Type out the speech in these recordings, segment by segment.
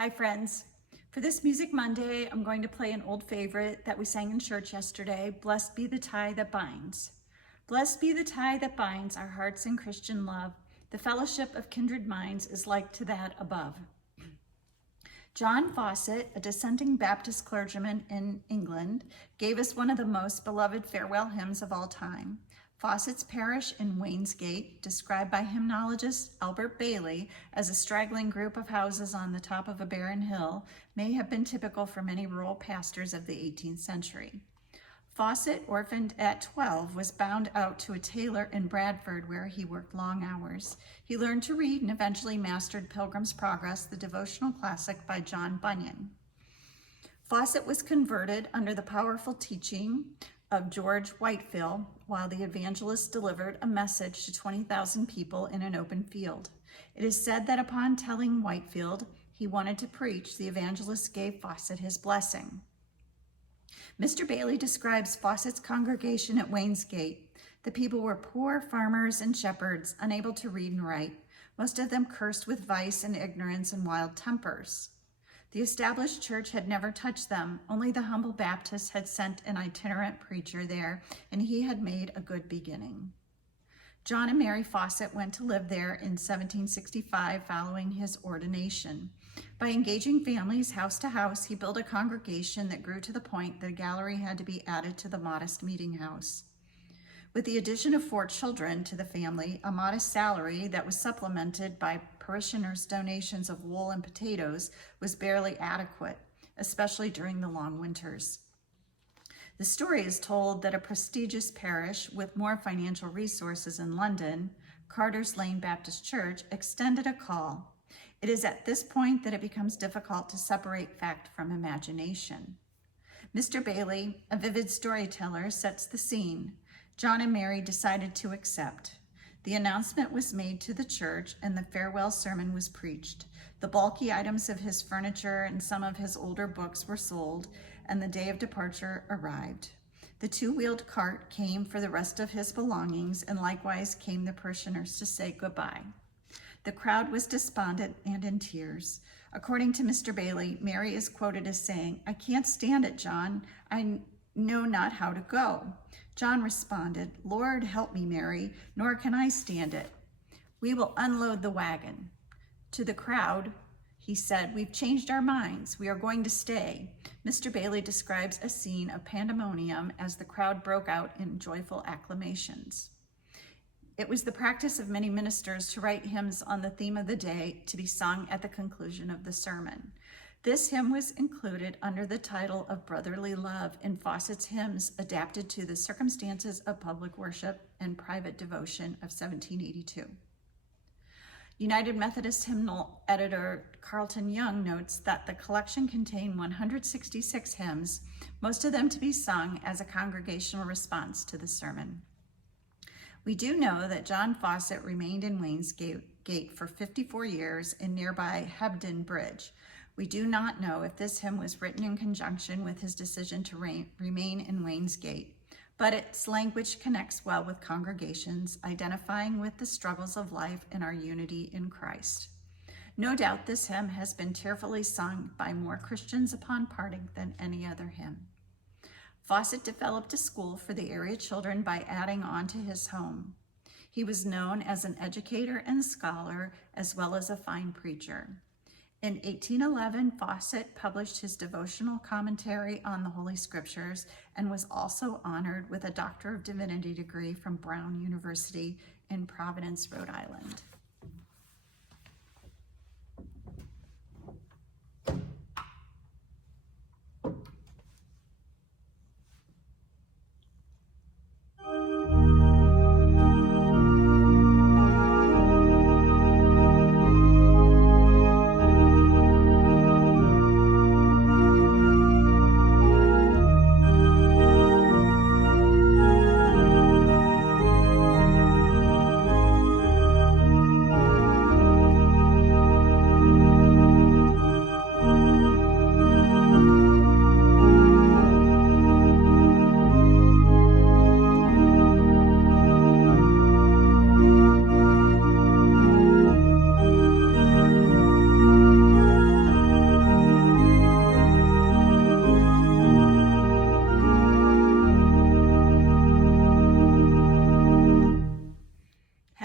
Hi friends. For this Music Monday, I'm going to play an old favorite that we sang in church yesterday, Blessed Be the Tie That Binds. Blessed be the tie that binds our hearts in Christian love. The fellowship of kindred minds is like to that above. John Fawcett, a dissenting Baptist clergyman in England, gave us one of the most beloved farewell hymns of all time. Fawcett's parish in Wainsgate, described by hymnologist Albert Bailey as a straggling group of houses on the top of a barren hill, may have been typical for many rural pastors of the 18th century. Fawcett, orphaned at 12, was bound out to a tailor in Bradford where he worked long hours. He learned to read and eventually mastered Pilgrim's Progress, the devotional classic by John Bunyan. Fawcett was converted under the powerful teaching of George Whitefield while the evangelist delivered a message to 20,000 people in an open field. It is said that upon telling Whitefield he wanted to preach, the evangelist gave Fawcett his blessing. Mr. Bailey describes Fawcett's congregation at Wainsgate. The people were poor farmers and shepherds, unable to read and write. Most of them cursed with vice and ignorance and wild tempers. The established church had never touched them. Only the humble Baptist had sent an itinerant preacher there, and he had made a good beginning. John and Mary Fawcett went to live there in 1765 following his ordination. By engaging families house to house, he built a congregation that grew to the point that a gallery had to be added to the modest meeting house. With the addition of 4 children to the family, a modest salary that was supplemented by parishioners' donations of wool and potatoes was barely adequate, especially during the long winters. The story is told that a prestigious parish with more financial resources in London, Carter's Lane Baptist Church, extended a call. It is at this point that it becomes difficult to separate fact from imagination. Mr. Bailey, a vivid storyteller, sets the scene. John and Mary decided to accept. The announcement was made to the church and the farewell sermon was preached. The bulky items of his furniture and some of his older books were sold, and the day of departure arrived. The 2-wheeled cart came for the rest of his belongings, and likewise came the parishioners to say goodbye. The crowd was despondent and in tears. According to Mr. Bailey, Mary is quoted as saying, "I can't stand it, John. I know not how to go." John responded, "Lord, help me, Mary, nor can I stand it. We will unload the wagon." To the crowd, he said, "We've changed our minds. We are going to stay." Mr. Bailey describes a scene of pandemonium as the crowd broke out in joyful acclamations. It was the practice of many ministers to write hymns on the theme of the day to be sung at the conclusion of the sermon. This hymn was included under the title of Brotherly Love in Fawcett's Hymns, adapted to the circumstances of public worship and private devotion of 1782. United Methodist hymnal editor Carlton Young notes that the collection contained 166 hymns, most of them to be sung as a congregational response to the sermon. We do know that John Fawcett remained in Wainsgate for 54 years in nearby Hebden Bridge. We do not know if this hymn was written in conjunction with his decision to remain in Wainsgate, but its language connects well with congregations, identifying with the struggles of life and our unity in Christ. No doubt this hymn has been tearfully sung by more Christians upon parting than any other hymn. Fawcett developed a school for the area children by adding on to his home. He was known as an educator and scholar, as well as a fine preacher. In 1811, Fawcett published his devotional commentary on the Holy Scriptures and was also honored with a Doctor of Divinity degree from Brown University in Providence, Rhode Island.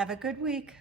Have a good week.